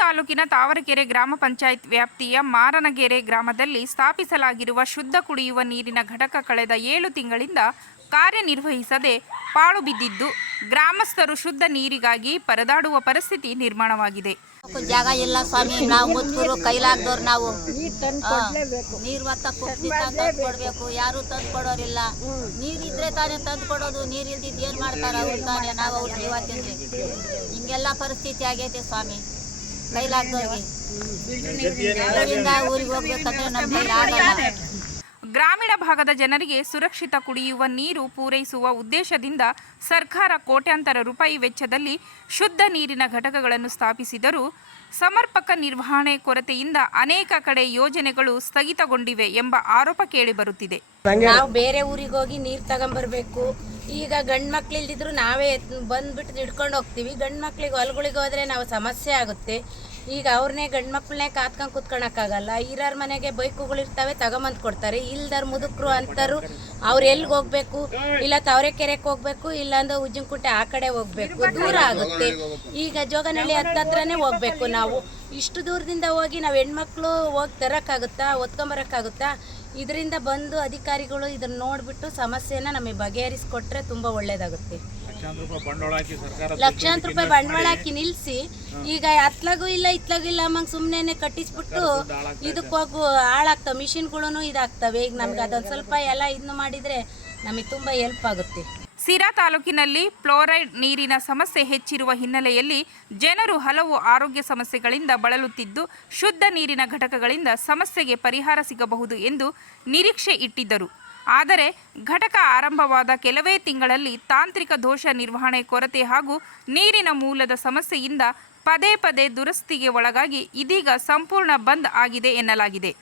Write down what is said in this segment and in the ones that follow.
ತಾಲೂಕಿನ ತಾವರೆಕೆರೆ ಗ್ರಾಮ ಪಂಚಾಯತ್ ವ್ಯಾಪ್ತಿಯ ಮಾರನಗೆರೆ ಗ್ರಾಮದಲ್ಲಿ ಸ್ಥಾಪಿಸಲಾಗಿರುವ ಶುದ್ಧ ಕುಡಿಯುವ ನೀರಿನ ಘಟಕ ಕಳೆದ 7 ತಿಂಗಳಿಂದ ಕಾರ್ಯನಿರ್ವಹಿಸದೆ ಪಾಳು ಬಿದ್ದಿದ್ದು ಗ್ರಾಮಸ್ಥರು ಶುದ್ಧ ನೀರಿಗಾಗಿ ಪರದಾಡುವ ಪರಿಸ್ಥಿತಿ ನಿರ್ಮಾಣವಾಗಿದೆ. ಜಾಗ ಇಲ್ಲ ಸ್ವಾಮಿ, ನಾವು ಮುದುಕರು ಕೈಲಾಗ್ದವ್ರು, ನಾವು ನೀರು ಕೊಡಬೇಕು, ಯಾರು ತಂದು ಕೊಡೋರಿಲ್ಲ. ನೀರಿದ್ರೆ ತಾನೇ ತಂದು ಕೊಡೋದು, ನೀರು ಇಲ್ದಿದ್ದು ಏನು ಮಾಡ್ತಾರೆ ಅವ್ರು ತಾನೇ, ನಾವು ಅವ್ರ ಜೀವ ತಿಂದ್ರಿ. ಹಿಂಗೆಲ್ಲ ಪರಿಸ್ಥಿತಿ ಆಗೈತೆ ಸ್ವಾಮಿ ಕೈಲಾಗ್ದವ್ರಿಗೆ. ಊರಿಗೆ ಹೋಗ್ಬೇಕಂದ್ರೆ ನಮ್ಮ ಕೈಲಿ ಆಗಲ್ಲ. ಗ್ರಾಮೀಣ ಭಾಗದ ಜನರಿಗೆ ಸುರಕ್ಷಿತ ಕುಡಿಯುವ ನೀರು ಪೂರೈಸುವ ಉದ್ದೇಶದಿಂದ ಸರ್ಕಾರ ಕೋಟ್ಯಾಂತರ ರೂಪಾಯಿ ವೆಚ್ಚದಲ್ಲಿ ಶುದ್ಧ ನೀರಿನ ಘಟಕಗಳನ್ನು ಸ್ಥಾಪಿಸಿದರೂ ಸಮರ್ಪಕ ನಿರ್ವಹಣೆ ಕೊರತೆಯಿಂದ ಅನೇಕ ಕಡೆ ಯೋಜನೆಗಳು ಸ್ಥಗಿತಗೊಂಡಿವೆ ಎಂಬ ಆರೋಪ ಕೇಳಿಬರುತ್ತಿದೆ. ನಾವು ಬೇರೆ ಊರಿಗೆ ಹೋಗಿ ನೀರು ತಗೊಂಬರ್ಬೇಕು. ಈಗ ಗಂಡು ಮಕ್ಳು ಇಲ್ದಿದ್ರು ನಾವೇ ಬಂದ್ಬಿಟ್ಟು ಹಿಡ್ಕೊಂಡು ಹೋಗ್ತೀವಿ. ಗಂಡು ಮಕ್ಳಿಗೆ ಹೊಲಗಳಿಗೆ ಹೋದ್ರೆ ನಾವು ಸಮಸ್ಯೆ ಆಗುತ್ತೆ. ಈಗ ಅವ್ರನ್ನೇ ಗಂಡು ಮಕ್ಕಳನ್ನೇ ಕಾತ್ಕೊಂಡು ಕೂತ್ಕೊಳಕ್ಕಾಗಲ್ಲ. ಇರೋರ ಮನೆಗೆ ಬೈಕುಗಳಿರ್ತವೆ, ತಗೊಂಬಂದು ಕೊಡ್ತಾರೆ. ಇಲ್ದರ್ ಮುದುಕರು ಅಂತಾರು ಅವ್ರು ಎಲ್ಲಿಗೆ ಹೋಗ್ಬೇಕು, ಇಲ್ಲ ತಾವರೆಕೆರೆಗೆ ಹೋಗ್ಬೇಕು, ಇಲ್ಲಾಂದ್ರೆ ಉಜ್ಜಿನಕುಂಟೆ ಆ ಕಡೆ ಹೋಗ್ಬೇಕು, ದೂರ ಆಗುತ್ತೆ. ಈಗ ಜೋಗನಹಳ್ಳಿ ಹತ್ರನೇ ಹೋಗ್ಬೇಕು. ನಾವು ಇಷ್ಟು ದೂರದಿಂದ ಹೋಗಿ ನಾವು ಹೆಣ್ಮಕ್ಳು ಹೋಗಿ ತರೋಕ್ಕಾಗುತ್ತಾ, ಒತ್ಕೊಂಬರೋಕ್ಕಾಗುತ್ತಾ? ಇದರಿಂದ ಬಂದು ಅಧಿಕಾರಿಗಳು ಇದನ್ನ ನೋಡಿಬಿಟ್ಟು ಸಮಸ್ಯೆನ ನಮಗೆ ಬಗೆಹರಿಸಿಕೊಟ್ರೆ ತುಂಬ ಒಳ್ಳೇದಾಗುತ್ತೆ. ಲಕ್ಷಾಂತರ ರೂಪಾಯಿ ಬಂಡವಾಳ ಹಾಕಿ ನಿಲ್ಲಿಸಿ ಈಗ ಅತ್ಲಾಗೂ ಇಲ್ಲ ಇತ್ಲಾಗೂ ಇಲ್ಲ ಅಮ್ಮಂಗೆ ಸುಮ್ಮನೆ ಕಟ್ಟಿಸ್ಬಿಟ್ಟು ಇದಕ್ಕೆ ಹೋಗು ಹಾಳಾಗ್ತವೆ. ಮಿಷಿನ್ಗಳು ಇದಾಗ್ತವೆ. ಈಗ ನಮ್ಗೆ ಅದೊಂದು ಸ್ವಲ್ಪ ಎಲ್ಲ ಇದನ್ನು ಮಾಡಿದರೆ ನಮಗೆ ತುಂಬ ಹೆಲ್ಪ್ ಆಗುತ್ತೆ. ಸಿರಾ ತಾಲೂಕಿನಲ್ಲಿ ಫ್ಲೋರೈಡ್ ನೀರಿನ ಸಮಸ್ಯೆ ಹೆಚ್ಚಿರುವ ಹಿನ್ನೆಲೆಯಲ್ಲಿ ಜನರು ಹಲವು ಆರೋಗ್ಯ ಸಮಸ್ಯೆಗಳಿಂದ ಬಳಲುತ್ತಿದ್ದು ಶುದ್ಧ ನೀರಿನ ಘಟಕಗಳಿಂದ ಸಮಸ್ಯೆಗೆ ಪರಿಹಾರ ಸಿಗಬಹುದು ಎಂದು ನಿರೀಕ್ಷೆ ಇಟ್ಟಿದ್ದರು. ಆದರೆ ಘಟಕ ಆರಂಭವಾದ ಕೆಲವೇ ತಿಂಗಳಲ್ಲಿ ತಾಂತ್ರಿಕ ದೋಷ, ನಿರ್ವಹಣೆ ಕೊರತೆ ಹಾಗೂ ನೀರಿನ ಮೂಲದ ಸಮಸ್ಯೆಯಿಂದ ಪದೇ ಪದೇ ದುರಸ್ತಿಗೆ ಒಳಗಾಗಿ ಇದೀಗ ಸಂಪೂರ್ಣ ಬಂದ್ ಆಗಿದೆ ಎನ್ನಲಾಗಿದೆ.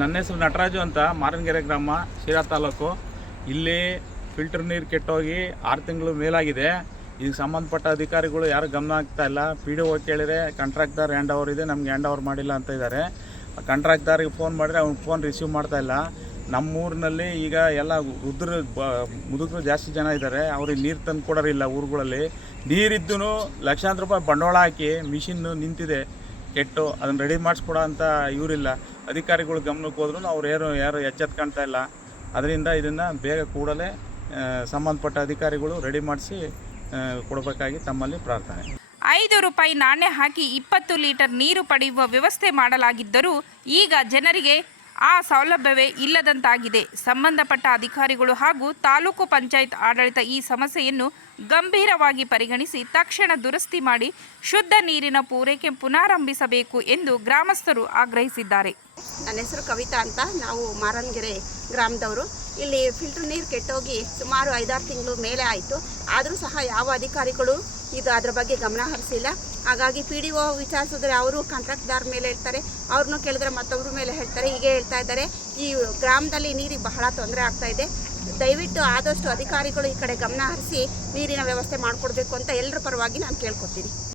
ನನ್ನ ಹೆಸರು ನಟರಾಜು ಅಂತ, ಮಾರನಗೆರೆ ಗ್ರಾಮ, ಸಿರಾ ತಾಲೂಕು. ಇಲ್ಲಿ ಫಿಲ್ಟರ್ ನೀರು ಕೆಟ್ಟೋಗಿ 6 ತಿಂಗಳು ಮೇಲಾಗಿದೆ. ಇದಕ್ಕೆ ಸಂಬಂಧಪಟ್ಟ ಅಧಿಕಾರಿಗಳು ಯಾರು ಗಮನ ಆಗ್ತಾ ಇಲ್ಲ. PDO ಕೇಳಿದರೆ ಕಾಂಟ್ರಾಕ್ಟರ್ ಹ್ಯಾಂಡ್ ಓವರ್ ಇದೆ, ನಮ್ಗೆ ಹ್ಯಾಂಡ್ ಓವರ್ ಮಾಡಿಲ್ಲ ಅಂತ ಇದ್ದಾರೆ. ಕಾಂಟ್ರಾಕ್ಟರ್ಗೆ ಫೋನ್ ಮಾಡಿದ್ರೆ ಅವ್ನು ಫೋನ್ ರಿಸೀವ್ ಮಾಡ್ತಾ ಇಲ್ಲ. ನಮ್ಮೂರಿನಲ್ಲಿ ಈಗ ಎಲ್ಲ ಮುದುಕರು ಜಾಸ್ತಿ ಜನ ಇದ್ದಾರೆ. ಅವ್ರಿಗೆ ನೀರು ತಂದು ಕೊಡೋರಿಲ್ಲ. ಊರುಗಳಲ್ಲಿ ನೀರಿದ್ದೂ ಲಕ್ಷಾಂತರ ರೂಪಾಯಿ ಬಂಡವಾಳ ಹಾಕಿ ಮಿಷಿನ್ನು ನಿಂತಿದೆ ಕೆಟ್ಟು, ಅದನ್ನು ರೆಡಿ ಮಾಡಿಸ್ಕೊಡೋ ಅಂತ ಇವರಿಲ್ಲ. ಅಧಿಕಾರಿಗಳು ಗಮನಕ್ಕೆ ಹೋದ್ರೂ ಅವ್ರು ಯಾರು ಎಚ್ಚೆತ್ತು ಕಾಣ್ತಾ ಇಲ್ಲ. ಅದರಿಂದ ಇದನ್ನು ಬೇಗ ಕೂಡಲೇ ಸಂಬಂಧಪಟ್ಟ ಅಧಿಕಾರಿಗಳು ರೆಡಿ ಮಾಡಿಸಿ ಕೊಡಬೇಕಾಗಿ ತಮ್ಮಲ್ಲಿ ಪ್ರಾರ್ಥನೆ. 5 ರೂಪಾಯಿ ನಾಣ್ಯ ಹಾಕಿ 20 ಲೀಟರ್ ನೀರು ಪಡೆಯುವ ವ್ಯವಸ್ಥೆ ಮಾಡಲಾಗಿದ್ದರೂ ಈಗ ಜನರಿಗೆ ಆ ಸೌಲಭ್ಯವೇ ಇಲ್ಲದಂತಾಗಿದೆ. ಸಂಬಂಧಪಟ್ಟ ಅಧಿಕಾರಿಗಳು ಹಾಗೂ ತಾಲೂಕು ಪಂಚಾಯತ್ ಆಡಳಿತ ಈ ಸಮಸ್ಯೆಯನ್ನು ಗಂಭೀರವಾಗಿ ಪರಿಗಣಿಸಿ ತಕ್ಷಣ ದುರಸ್ತಿ ಮಾಡಿ ಶುದ್ಧ ನೀರಿನ ಪೂರೈಕೆ ಪುನರಾರಂಭಿಸಬೇಕು ಎಂದು ಗ್ರಾಮಸ್ಥರು ಆಗ್ರಹಿಸಿದ್ದಾರೆ. ನನ್ನ ಹೆಸರು ಕವಿತಾ ಅಂತ. ನಾವು ಮಾರನಗೆರೆ ಗ್ರಾಮದವರು. ಇಲ್ಲಿ ಫಿಲ್ಟರ್ ನೀರು ಕೆಟ್ಟೋಗಿ ಸುಮಾರು 5-6 ತಿಂಗಳು ಮೇಲೆ ಆಯಿತು. ಆದರೂ ಸಹ ಯಾವ ಅಧಿಕಾರಿಗಳು ಅದರ ಬಗ್ಗೆ ಗಮನ ಹರಿಸಿಲ್ಲ. ಹಾಗಾಗಿ PDO ವಿಚಾರಿಸಿದ್ರೆ ಅವರು ಕಾಂಟ್ರಾಕ್ಟ್ದಾರ್ ಮೇಲೆ ಹೇಳ್ತಾರೆ, ಅವ್ರನ್ನೂ ಕೇಳಿದ್ರೆ ಮತ್ತೊಬ್ಬರ ಮೇಲೆ ಹೇಳ್ತಾರೆ. ಹೀಗೆ ಹೇಳ್ತಾ ಇದ್ದಾರೆ. ಈ ಗ್ರಾಮದಲ್ಲಿ ನೀರಿಗೆ ಬಹಳ ತೊಂದರೆ ಆಗ್ತಾ ಇದೆ. ದಯವಿಟ್ಟು ಆದಷ್ಟು ಅಧಿಕಾರಿಗಳು ಈ ಕಡೆ ಗಮನ ಹರಿಸಿ ನೀರಿನ ವ್ಯವಸ್ಥೆ ಮಾಡಿಕೊಡ್ಬೇಕು ಅಂತ ಎಲ್ಲರ ಪರವಾಗಿ ನಾನು ಕೇಳ್ಕೊತೀನಿ.